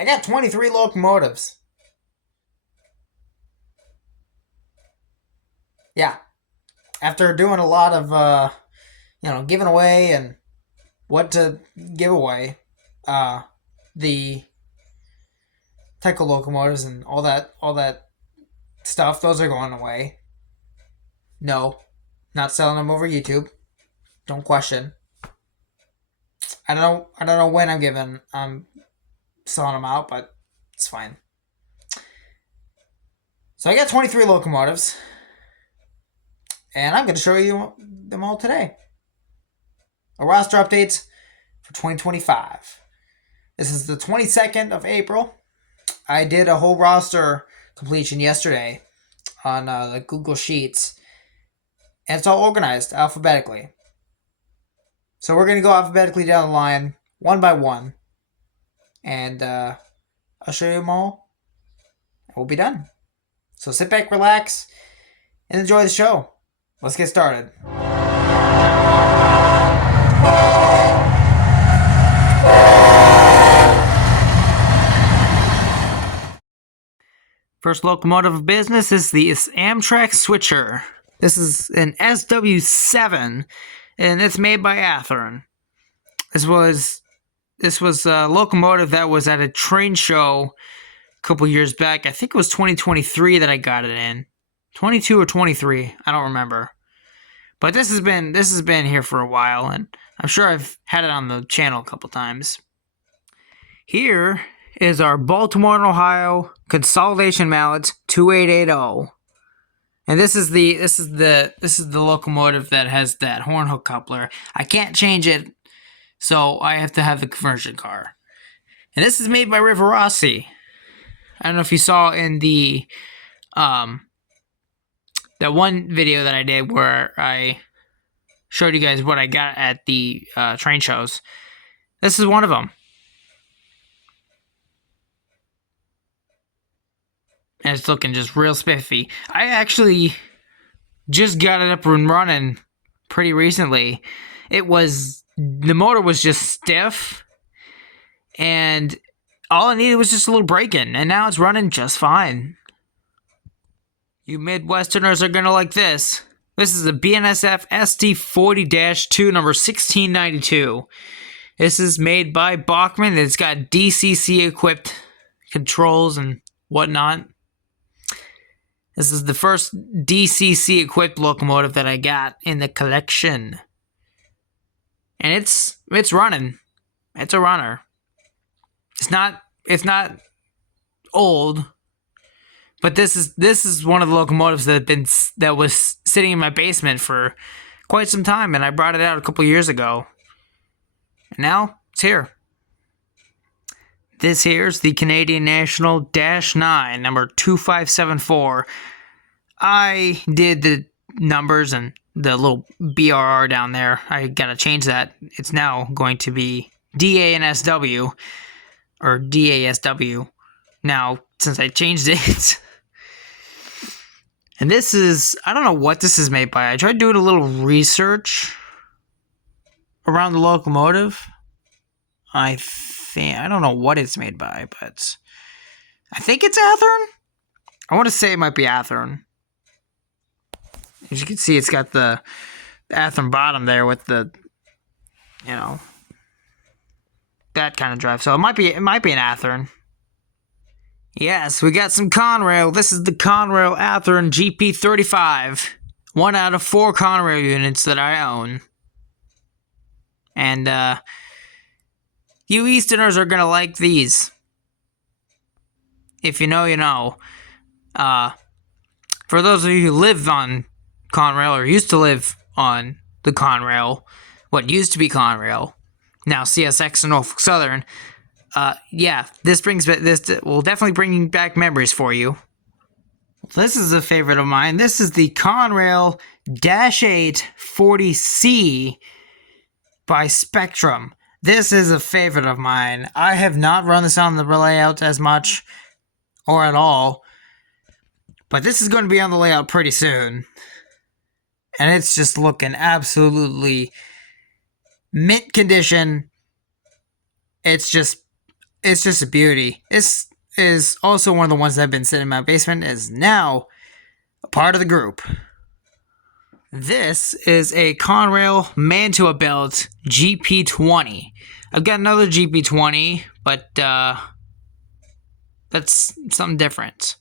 I got 23 locomotives. Yeah. After doing a lot of, giving away and what to give away, uh, the Tyco locomotives and all that stuff, those are going away. No, not selling them over YouTube. Don't question. I don't know when I'm selling them out, but it's fine. So I got 23 locomotives, and I'm going to show you them all today. A roster updates for 2025. This is the 22nd of April. I did a whole roster completion yesterday on the Google Sheets, and it's all organized alphabetically. So we're going to go alphabetically down the line, one by one, and I'll show you them all, and we'll be done. So sit back, relax, and enjoy the show. Let's get started. First locomotive of business is the Amtrak Switcher. This is an SW7, and it's made by Athearn. This was a locomotive that was at a train show a couple years back. I think it was 2023 that I got it in. 22 or 23, I don't remember. But this has been here for a while, and I'm sure I've had it on the channel a couple times. Here is our Baltimore and Ohio Consolidation Mallets 2880. And this is the locomotive that has that horn hook coupler. I can't change it, so I have to have the conversion car. And this is made by Rivarossi. I don't know if you saw in the that one video that I did where I showed you guys what I got at the train shows. This is one of them. And it's looking just real spiffy. I actually just got it up and running pretty recently. The motor was just stiff, and all I needed was just a little break-in, and now it's running just fine. You Midwesterners are gonna like this. This is a BNSF ST40-2 number 1692. This is made by Bachmann. It's got DCC equipped controls and whatnot. This is the first DCC equipped locomotive that I got in the collection. And it's running. It's a runner. It's not old, but this is one of the locomotives that was sitting in my basement for quite some time, and I brought it out a couple years ago. And now it's here. This here is the Canadian National -9, number 2574. I did the numbers and the little BRR down there. I gotta change that. It's now going to be DANSW, or DASW, now, since I changed it. And this is, I don't know what this is made by. I tried doing a little research around the locomotive. I don't know what it's made by, but I think it's Athearn. I want to say it might be Athearn. As you can see, it's got the Athearn bottom there with the, that kind of drive. So it might be an Athearn. Yes, we got some Conrail. This is the Conrail Athearn GP35. 1 out of 4 Conrail units that I own. And you Easterners are gonna like these. If you know, you know. For those of you who live on Conrail, or used to live on the Conrail, what used to be Conrail, now CSX and Norfolk Southern, this will definitely bring back memories for you. This is a favorite of mine. This is the Conrail -8 40C by Spectrum. This is a favorite of mine. I have not run this on the layout as much, or at all, but this is going to be on the layout pretty soon. And it's just looking absolutely mint condition. It's just it's just a beauty. This is also one of the ones that have been sitting in my basement, is now a part of the group. This is a Conrail Mantua built GP20. I've got another GP20, but that's something different.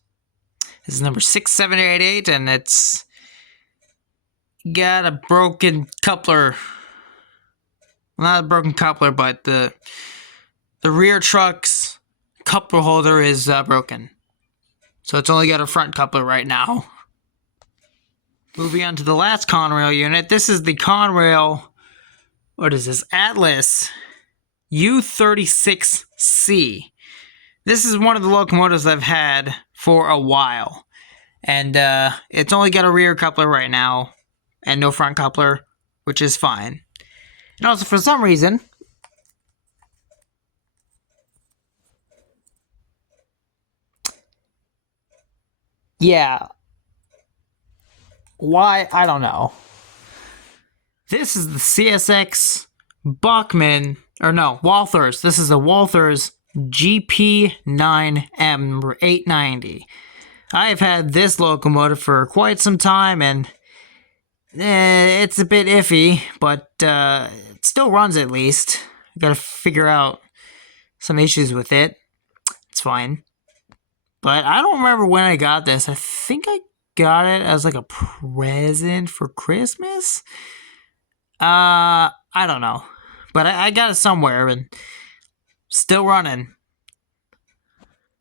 This is number 6788, and it's got a broken coupler. Not a broken coupler, but the rear truck's coupler holder is broken. So it's only got a front coupler right now. Moving on to the last Conrail unit. This is the Conrail, what is this? Atlas U36C. This is one of the locomotives I've had for a while. And it's only got a rear coupler right now and no front coupler, which is fine. And also, for some reason, yeah, why, I don't know. This is the CSX Bachmann, or no, Walthers. This is a Walthers GP9M number 890. I have had this locomotive for quite some time, and it's a bit iffy, but it still runs at least. I gotta figure out some issues with it. It's fine. But I don't remember when I got this. I think I got it as like a present for Christmas? I don't know. But I got it somewhere and still running.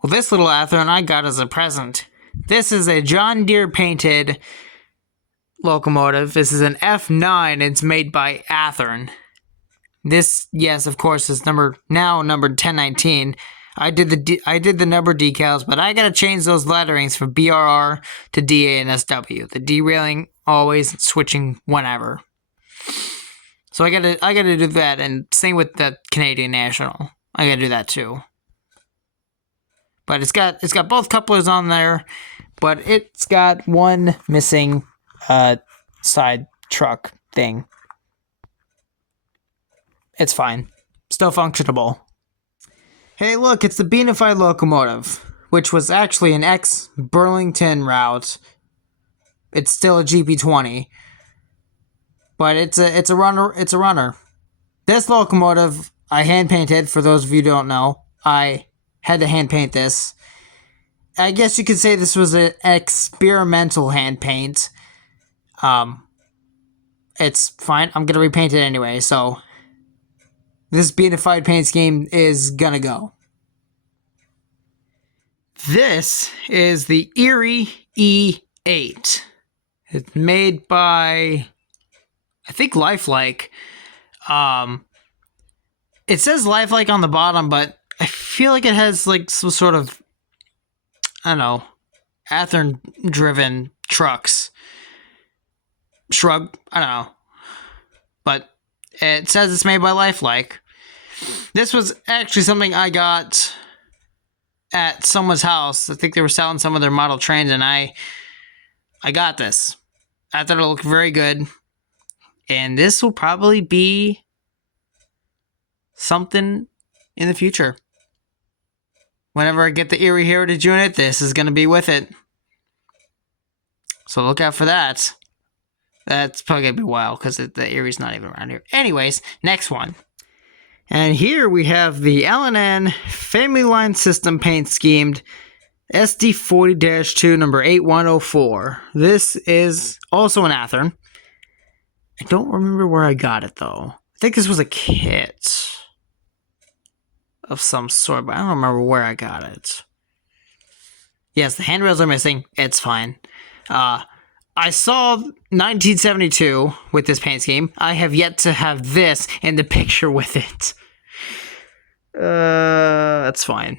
Well, this little Athearn I got as a present. This is a John Deere painted locomotive. This is an F9. It's made by Athearn. This, yes, of course, is numbered 1019. I did the number decals, but I gotta change those letterings from BRR to DA and SW. The derailing always, switching whenever. So I gotta do that, and same with the Canadian National. I gotta do that too. But it's got both couplers on there, but it's got one missing side truck thing. It's fine. Still functionable. Hey, look, it's the Beanified locomotive, which was actually an ex-Burlington route. It's still a GP20, but it's a runner. It's a runner. This locomotive I hand painted. For those of you who don't know, I had to hand paint this. I guess you could say this was an experimental hand paint. It's fine. I'm gonna repaint it anyway, so this Beanified paint scheme is gonna go. This is the Erie E8. It's made by, I think, Lifelike. It says Lifelike on the bottom, but I feel like it has like some sort of, I don't know, Athearn-driven trucks. Shrug, I don't know. But it says it's made by Lifelike. This was actually something I got at someone's house. I think they were selling some of their model trains, and I got this. I thought it looked very good. And this will probably be something in the future. Whenever I get the Erie Heritage unit, this is going to be with it. So look out for that. That's probably going to be a while because the Erie's not even around here. Anyways, next one. And here we have the L&N Family Line System paint schemed SD40-2 number 8104. This is also an Athearn. I don't remember where I got it though. I think this was a kit of some sort, but I don't remember where I got it. Yes, the handrails are missing. It's fine. I saw 1972 with this paint scheme. I have yet to have this in the picture with it. That's fine.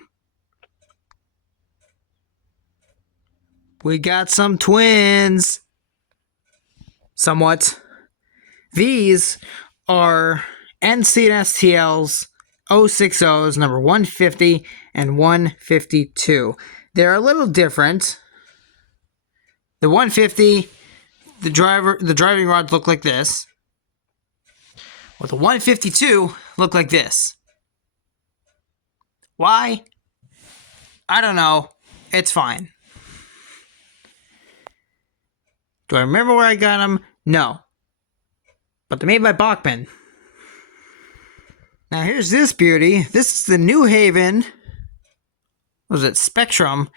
We got some twins. Somewhat. These are NCSTL's 060s, number 150 and 152. They're a little different. The 150, the driving rods look like this. Well, the 152 look like this. Why? I don't know. It's fine. Do I remember where I got them? No. But they're made by Bachmann. Now here's this beauty. This is the New Haven, what was it, Spectrum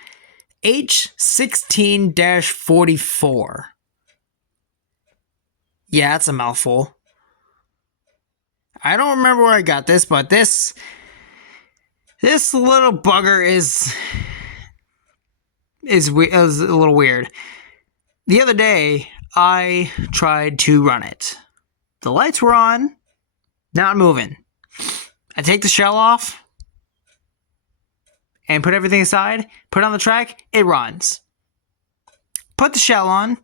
H16-44. Yeah, that's a mouthful. I don't remember where I got this, but this little bugger is a little weird. The other day, I tried to run it. The lights were on, not moving. I take the shell off and put everything aside, put it on the track, it runs. Put the shell on,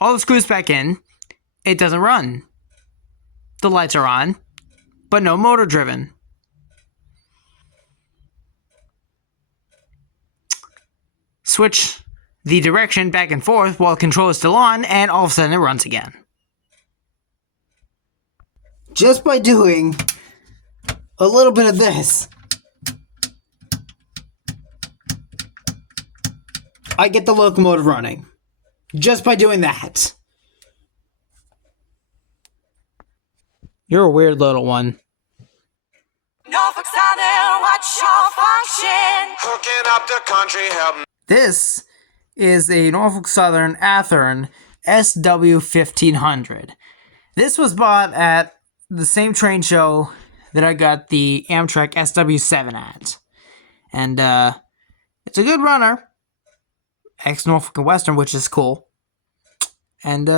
all the screws back in, it doesn't run. The lights are on, but no motor driven. Switch the direction back and forth while the control is still on, and all of a sudden it runs again. Just by doing a little bit of this, I get the locomotive running. Just by doing that. You're a weird little one. Norfolk Southern, what's your function? Hooking up the country, help me. This is a Norfolk Southern Athearn SW1500. This was bought at the same train show that I got the Amtrak SW7 at. And it's a good runner. Ex-Norfolk and Western, which is cool. And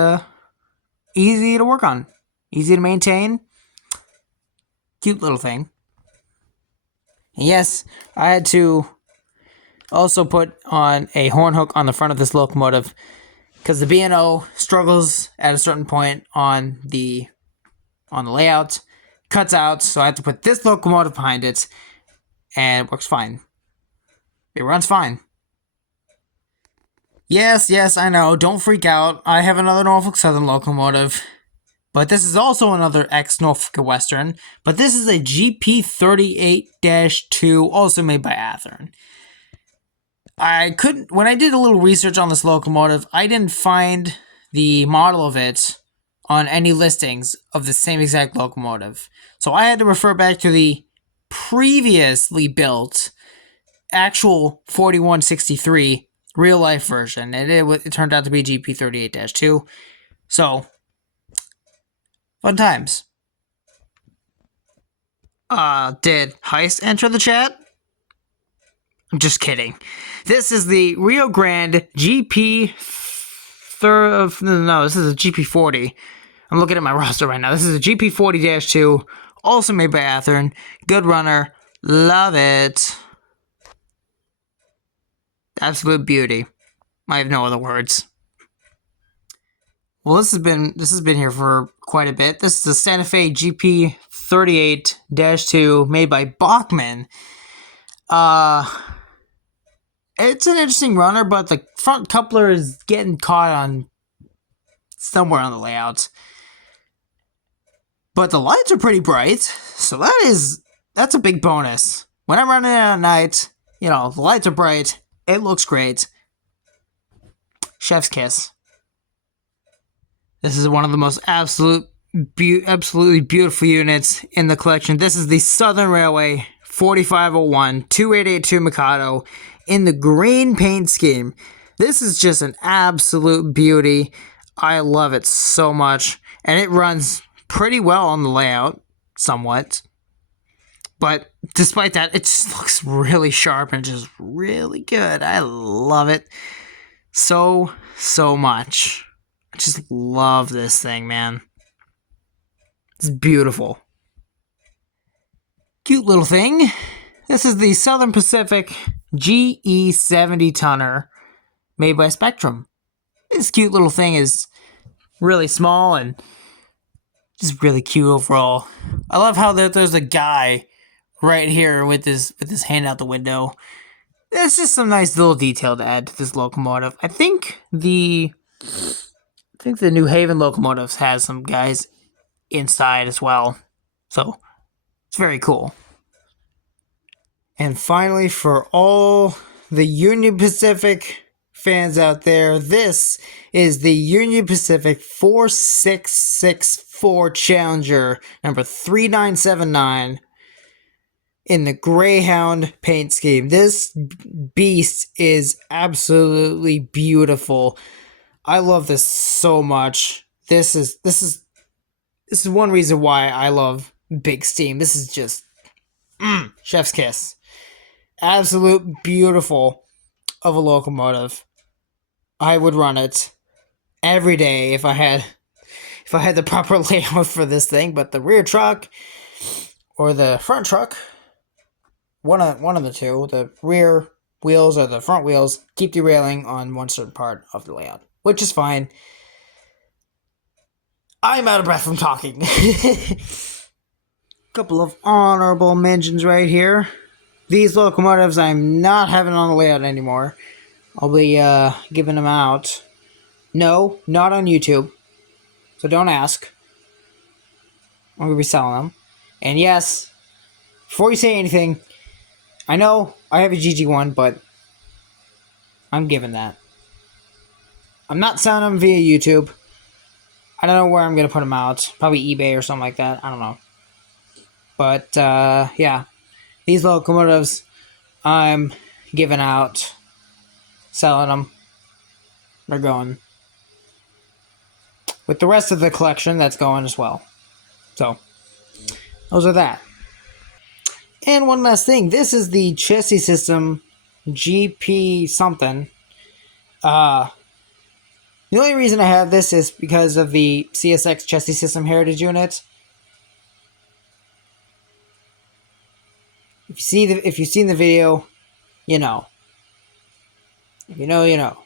easy to work on. Easy to maintain. Cute little thing. And yes, I had to also put on a horn hook on the front of this locomotive because the B&O struggles at a certain point on the layout, cuts out, so I have to put this locomotive behind it, and it works fine. It runs fine. Yes, I know, don't freak out. I have another Norfolk Southern locomotive, but this is also another ex-Norfolk Western, but this is a GP38-2, also made by Athearn. When I did a little research on this locomotive, I didn't find the model of it on any listings of the same exact locomotive. So I had to refer back to the previously built actual 4163 real life version, and it turned out to be GP38-2. So, fun times. Did Heist enter the chat? I'm just kidding. This is the Rio Grande GP. No, this is a GP40. I'm looking at my roster right now. This is a GP40-2, also made by Athearn. Good runner. Love it. Absolute beauty. I have no other words. Well, this has been here for quite a bit. This is the Santa Fe GP38-2 made by Bachmann. It's an interesting runner, but the front coupler is getting caught on somewhere on the layout. But the lights are pretty bright, so that's a big bonus. When I'm running it at night, the lights are bright. It looks great. Chef's kiss. This is one of the most absolutely beautiful units in the collection. This is the Southern Railway 4501 2882 Mikado in the green paint scheme. This is just an absolute beauty. I love it so much. And it runs pretty well on the layout, somewhat. But despite that, it just looks really sharp and just really good. I love it so much. I just love this thing, man. It's beautiful. Cute little thing. This is the Southern Pacific GE70 tonner made by Spectrum. This cute little thing is really small and just really cute overall. I love how there's a guy right here with his hand out the window. There's just some nice little detail to add to this locomotive. I think the New Haven locomotives has some guys inside as well. So, it's very cool. And finally, for all the Union Pacific fans out there, this is the Union Pacific 4664 Challenger number 3979 in the Greyhound paint scheme. This beast is absolutely beautiful. I love this so much. This is one reason why I love Big Steam. This is just chef's kiss. Absolute beautiful of a locomotive. I would run it every day if I had the proper layout for this thing, but the rear truck or the front truck, one of the two, the rear wheels or the front wheels, keep derailing on one certain part of the layout, which is fine. I'm out of breath from talking. Couple of honorable mentions right here. These locomotives I'm not having on the layout anymore. I'll be giving them out. No, not on YouTube. So don't ask. I'm going to be selling them. And yes, before you say anything, I know I have a GG1, but I'm giving that. I'm not selling them via YouTube. I don't know where I'm going to put them out. Probably eBay or something like that. I don't know. But, yeah. These locomotives, I'm giving out. Selling them. They're going. With the rest of the collection, that's going as well. So, those are that. And one last thing. This is the chassis system GP something. The only reason I have this is because of the CSX chassis system heritage unit. If you've seen the video, you know. If you know, you know.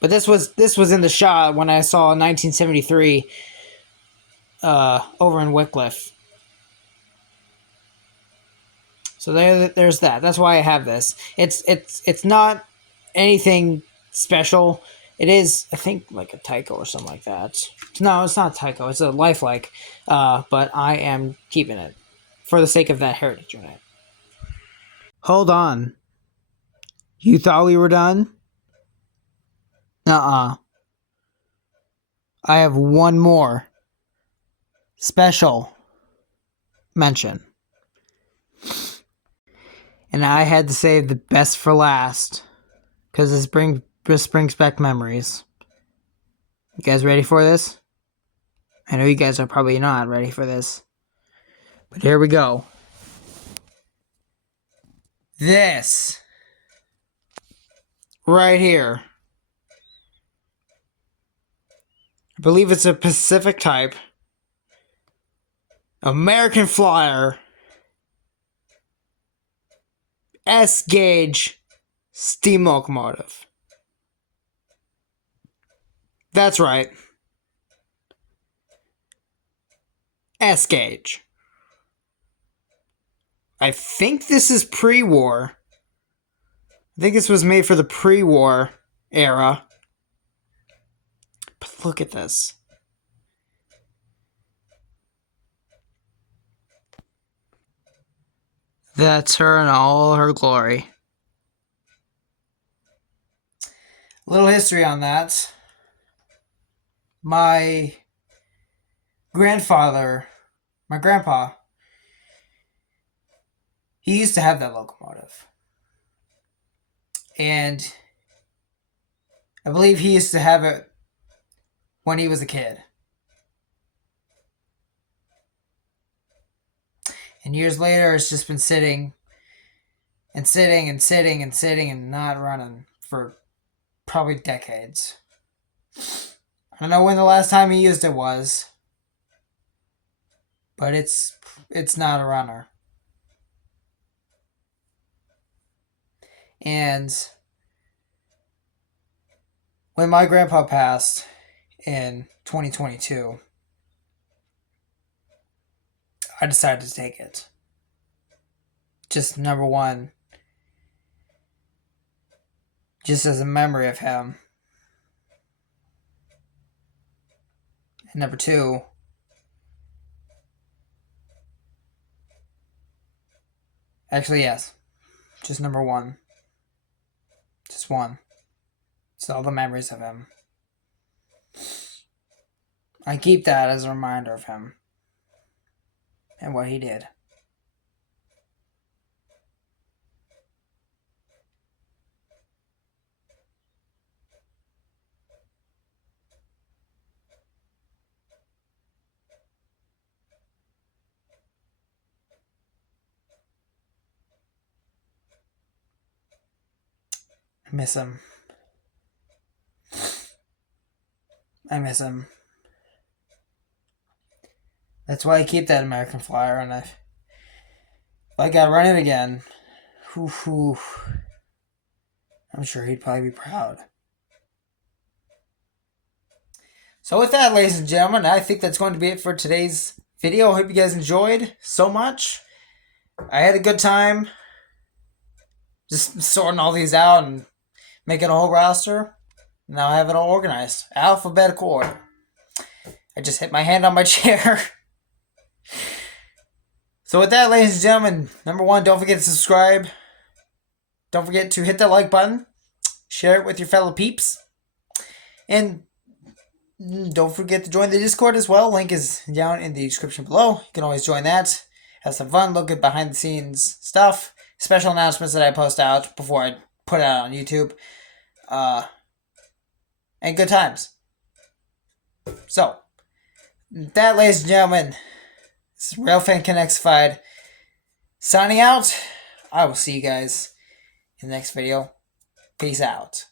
But this was in the shot when I saw 1973 over in Wycliffe. So there's that. That's why I have this. It's not anything special. It is, I think, like a Tyco or something like that. No, it's not a Tyco. It's a Lifelike. But I am keeping it for the sake of that heritage unit. Hold on. You thought we were done? Nuh-uh. I have one more special mention. And I had to save the best for last. Because this brings back memories. You guys ready for this? I know you guys are probably not ready for this. But here we go. This. Right here. I believe it's a Pacific type. American Flyer. S-gauge steam locomotive. That's right. S-gauge. I think this is pre-war. I think this was made for the pre-war era. But look at this. That's her in all her glory. A little history on that. My grandpa, he used to have that locomotive. And I believe he used to have it when he was a kid. And years later, it's just been sitting and sitting and sitting and sitting and not running for probably decades. I don't know when the last time he used it was, but it's not a runner. And when my grandpa passed in 2022, I decided to take it. Just number one, just as a memory of him. And number two, Actually, yes. Just number one. Just one. It's all the memories of him. I keep that as a reminder of him and what he did. I miss him. I miss him. That's why I keep that American Flyer, and if I got to run it again, I'm sure he'd probably be proud. So with that, ladies and gentlemen, I think that's going to be it for today's video. I hope you guys enjoyed so much. I had a good time just sorting all these out and making a whole roster. Now I have it all organized. Alphabetical order. I just hit my hand on my chair. So with that, ladies and gentlemen, number one, don't forget to subscribe. Don't forget to hit that like button. Share it with your fellow peeps. And don't forget to join the Discord as well. Link is down in the description below. You can always join that. Have some fun, look at behind the scenes stuff. Special announcements that I post out before I put it out on YouTube. And good times. So, that, ladies and gentlemen, this is Railfan Connectified signing out. I will see you guys in the next video. Peace out.